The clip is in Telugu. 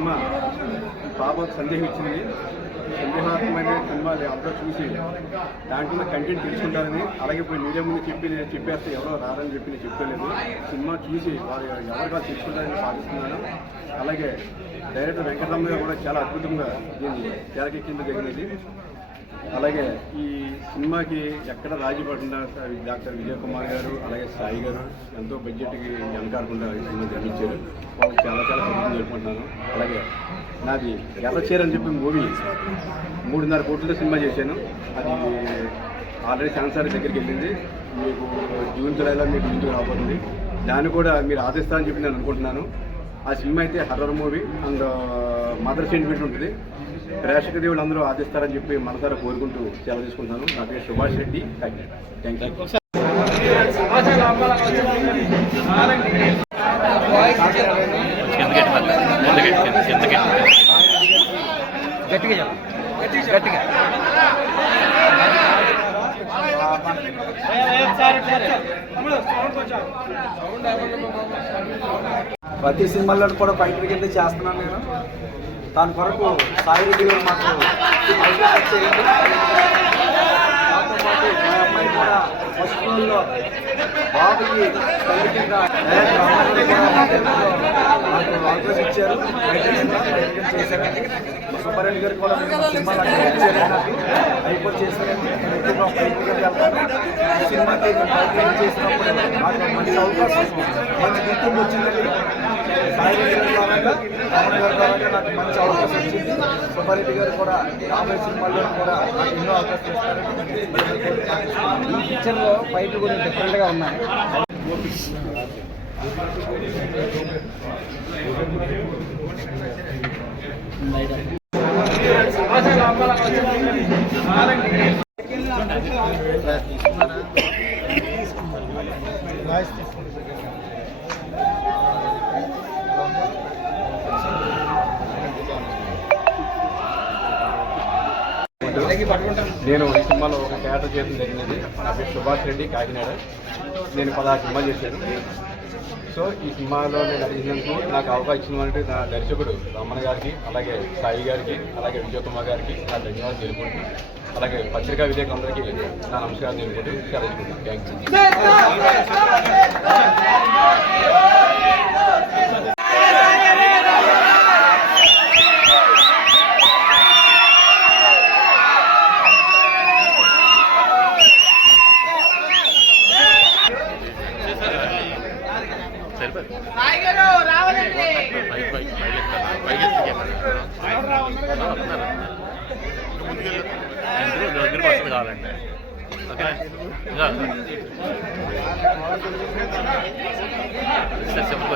సినిమా పాప సందేహం ఇచ్చింది. సందేహాత్మకమైన సినిమాలు అందరూ చూసి దాంట్లో కంటెంట్ తెలుసుకుంటారని, అలాగే ఇప్పుడు మీడియా ముందు చెప్పేస్తే ఎవరో రారని చెప్పి నేను చెప్పలేదు. సినిమా చూసి వారు ఎవరిగా తెలుసుకుంటారని భావిస్తున్నాను. అలాగే డైరెక్టర్ వెంకటరమణ గారు కూడా చాలా అద్భుతంగా దీన్ని తెరకెక్కించడం జరిగినది. అలాగే ఈ సినిమాకి ఎక్కడ రాజీ పడకుండా డాక్టర్ విజయ్ కుమార్ గారు అలాగే సాయి గారు ఎంతో బడ్జెట్కి వెనకాడకుండా ఈ సినిమా నిర్మించారు. చాలా చాలా కృతజ్ఞతలు జరుపుకుంటున్నాను. అలాగే నాది ఎర్రచీర అని చెప్పి మూవీ 3.5 కోట్లతో సినిమా చేశాను. అది ఆల్రెడీ సెన్సార్ దగ్గరికి వెళ్ళింది. మీకు జూన్ జూలైలో మీకు ఇంటికి రాబోతుంది. దాన్ని కూడా మీరు ఆదరిస్తారని చెప్పి నేను అనుకుంటున్నాను. ఆ సినిమా అయితే horror movie and mother sentiment ఉంటుంది. ప్రేక్షక దేవుళ్ళు అందరూ ఆదిస్తారని చెప్పి మనసారా కోరుకుంటూ సెలవు తీసుకుంటున్నాను. నా పేరు సుభాష్ రెడ్డి, కాకినాడ. Thank you. ప్రతి సినిమాల్లో కూడా ఫైటర్ కింద చేస్తున్నాను నేను. దాని కొరకు సాయి రెడ్డి గారు మాకు చేయండి. దాంతో పాటు మా అమ్మాయి కూడా ఫస్ట్ రోజుల్లో బాబుకి తల్లి కింద నాకు అవకాశం ఇచ్చారు. ఫైటర్ కింద చేశాను. సుబ్బారెడ్డి గారు కూడా సినిమాలు ఇచ్చారు. నాకు అయిపోయి చేశాను. ఎక్కువగా ఫైటర్ కింద వెళ్తాను. ఈ సినిమాకి ఫైటర్ చేసినప్పుడు నాకు మంచి అవకాశం, మంచి గుర్తింపు వచ్చిందండి. సాయి రెడ్డి గారి ద్వారా, రామన్ గారి ద్వారా నాకు మంచి అవకాశం వచ్చింది. సుబ్బారెడ్డి గారు కూడా రాబోయే సినిమాల్లో కూడా నాకు ఎన్నో అవకాశం ఇస్తారని. ఈ పిక్చర్లో ఫైట్లు కొంచెం డిఫరెంట్గా ఉన్నాయి. నేను ఈ సినిమాలో ఒక క్యారెక్టర్ చేయడం జరిగినది. నా పేరు సుభాష్ రెడ్డి, కాకినాడ. నేను 16 సినిమాలు చేశాను. సో ఈ సినిమాలో నేను నటించినందుకు నాకు అవకాశం ఇచ్చినటువంటి నా దర్శకుడు రమణ గారికి, అలాగే సాయి గారికి, అలాగే విజయ్ కుమార్ గారికి నా ధన్యవాదాలు తెలుపుకుంటూ, అలాగే పత్రికా విలేకరులందరికీ నా నమస్కారం తెలుపుకుంటూ సెలవుకుంటాను. Thank you. కావాలండి. ఓకే చెప్పు.